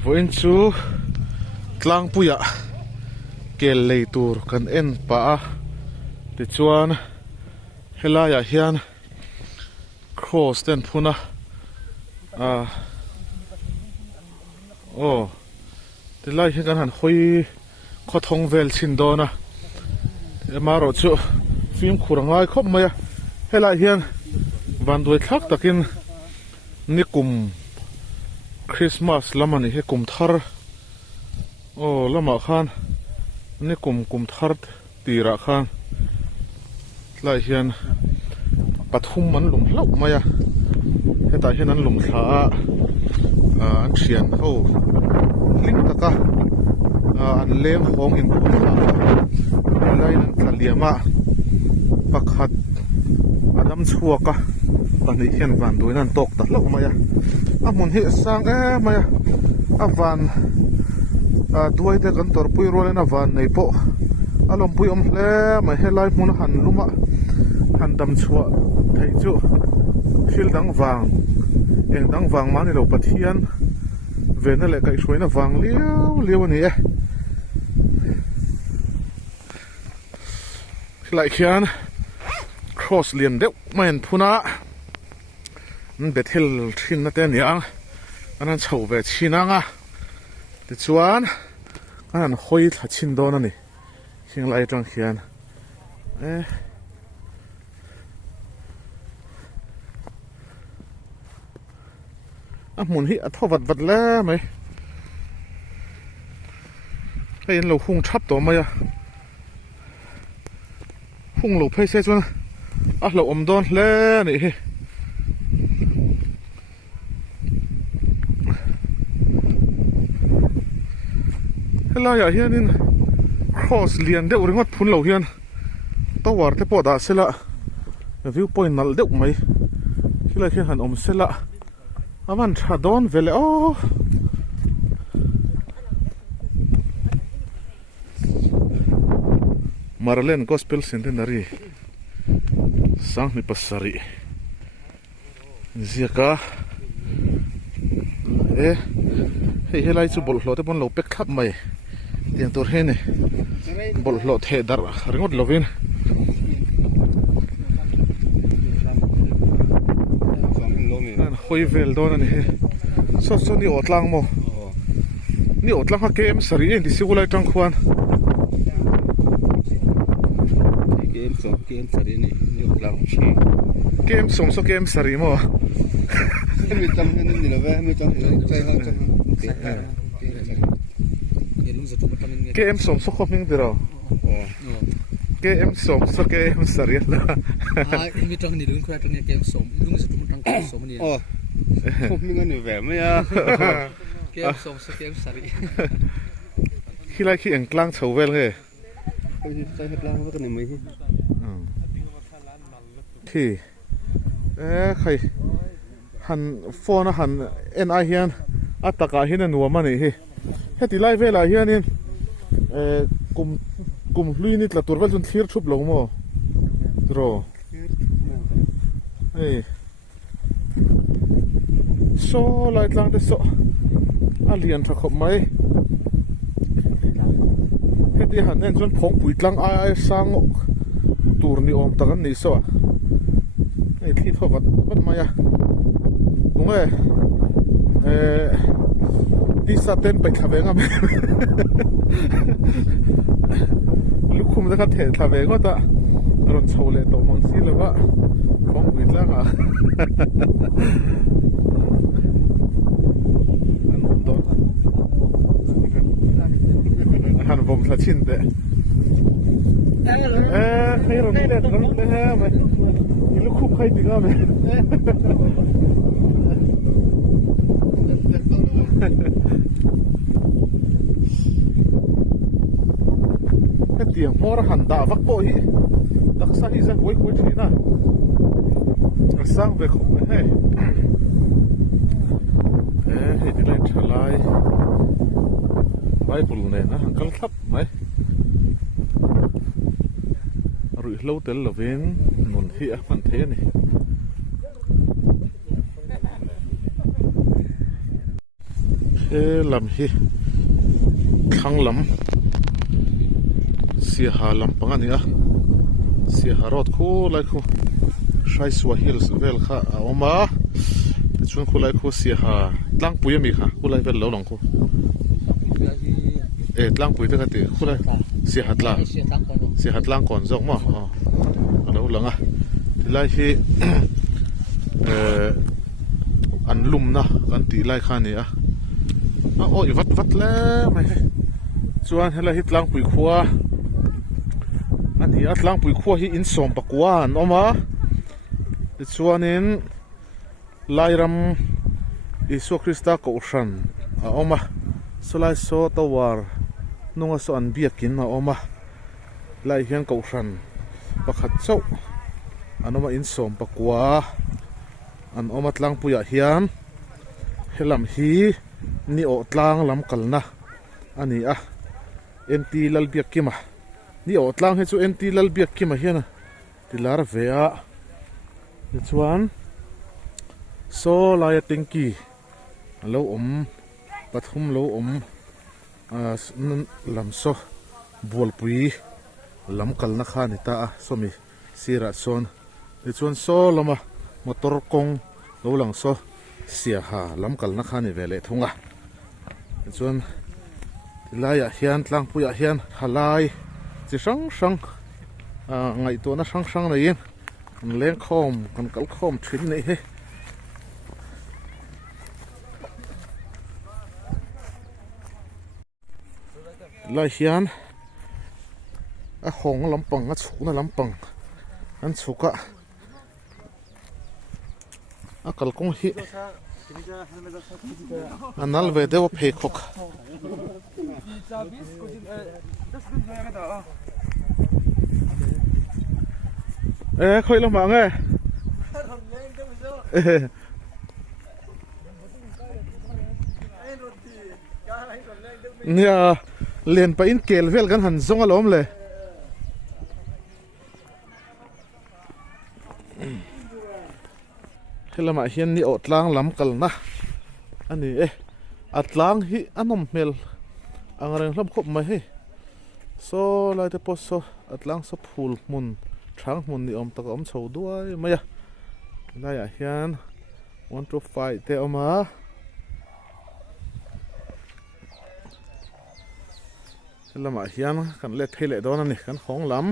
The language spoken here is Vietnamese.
Voin chu Tlangpui kel leitur kan en pa a ti chuan helaya hian cross ten phuna ti lai hi kan han hoi kho thong vel chin dona maro chu film khurangai khop maya helai hian van doi thak takin nikum Christmas lamani he kum thar lama khan ni kum thar tira khan lai hian pathum an lum hlau maya heta hian an lum thla an thian ho ling taka an lem hong in lai an thaliama pakhat adam chuaka tani hian van duinan tok ta hlau maya amun hi sang maya avan duai te kan tor pui rolen avan nei po alom pui om hle mai helai mun han luma han dam chua thei chu thil dang wang eng dang wang mani lo pathian vena le kai hroina wang liu ani lại khian cross liền deuh main phuna bethel thin na ten yang anan chho ve chinanga ti chuan anan hoi tha chin don ani hing lai tang khian mun hi a thovat vat le mai cái lo hung thap to maya hung lo phai se chuan a lo om don hle ni hi helaya hianin cross lian deuh ringot phun lo hian tawar te poda sela view point nal deuh mai hilai khian han om sela aman tha don vele Marlen Gospel Centenary sang ni pasari ziaka helai chu bol hlo te pon lo pek khap mai tiang tor he ne bol hlo the dar ringot lovin an hoi vel don ani he so ni otlang mo ni otlang ha kem sari en disigulai tang khuan kem sari ni otlang chi kem so kem sari mo mi tam hen ni la ve mi tam chai ha chang ke em som so khoping diro ke em som so ke em sari la mi tang ni lung khra tang ke em som lung sa tum tang som ni khoping ani ve me ya ke em som so ke em sari khilai khi eng tlang chho vel he chai het lang ka ni mai hi khi khai han phone han NI hian ataka hin nuam ani hi heti lai vela hianin kum hlui ni tla turvel chun thlir thup lo mo tro so lai tlang te so alian tha khop mai heti han en chun Tlangpui Tlangah sang tur ni om takan ni so khi thovat vat maya kunge đi sa tên bạch thà về ngắm lúc không ra thể thà về ngó ta rồi sầu lệ tổ mong xí là vợ không quỵt lắm à hắn vòng là chín tệ hay rồi đi đẹp lắm đấy ha mày lúc không hay thì ngắm mày cái tiếng mò ra hẳn đã vắt bội đặc sắc đi ra cuối thế nào sang về khủng này thì đi lên trở lại Bible này nó hàng căng thấp mấy rồi lâu tới là bên nón hĩa phần thế này lam hi thang lam sia ha lam panga ni a sia ha rot khu lai khu shai swa hills vel kha a oma chun khu lai khu sia ha tlangpui mi kha khu lai vel lo long khu tlangpui te ka ti khu lai sia hat lang kon zong ma alo langa lai hi an lum na kan ti lai kha ni a oi vat le mai chuan hela hi tlangpui khuwa ani a tlangpui khuwa hi in som pakwa an oma chuanin lairam Isu Krista ko hran a oma solai so tawar nunga so an biakin a oma lai hian ko hran pakhat chau anoma in som pakwa an oma tlangpui a hian helam hi ni o tlang lam kalna ani a nt lalbiak kima ni o tlang he chu nt lalbiak kima hian tilar vea ni chuan so lai tingki lo pathum lo lam so bolpui lam kalna kha ni ta a somi sira son ni chuan so lama motor kong lo lang so sia ha lam kalna kha ni vele thunga chuan tilaya hian tlangpui a hian halai chi sang ngai to na sang na yin kan leng khom kan kal khom thin nei he lai hian a hong lampang a chhuna lampang an chuka a kalkong hi anal ve dewa pheikhok khoi lam ma nge nia len pa in kel vel kan han zong alom le helama hian ni o tlang lam kalna ani atlang hi anom mel angreng hlam khop mai he so lai te pos so atlang so phul mun thang mun ni om tak om chho duai maya lai a hian 1 to 5 te oma helama hian kan le thele don ani kan khong lam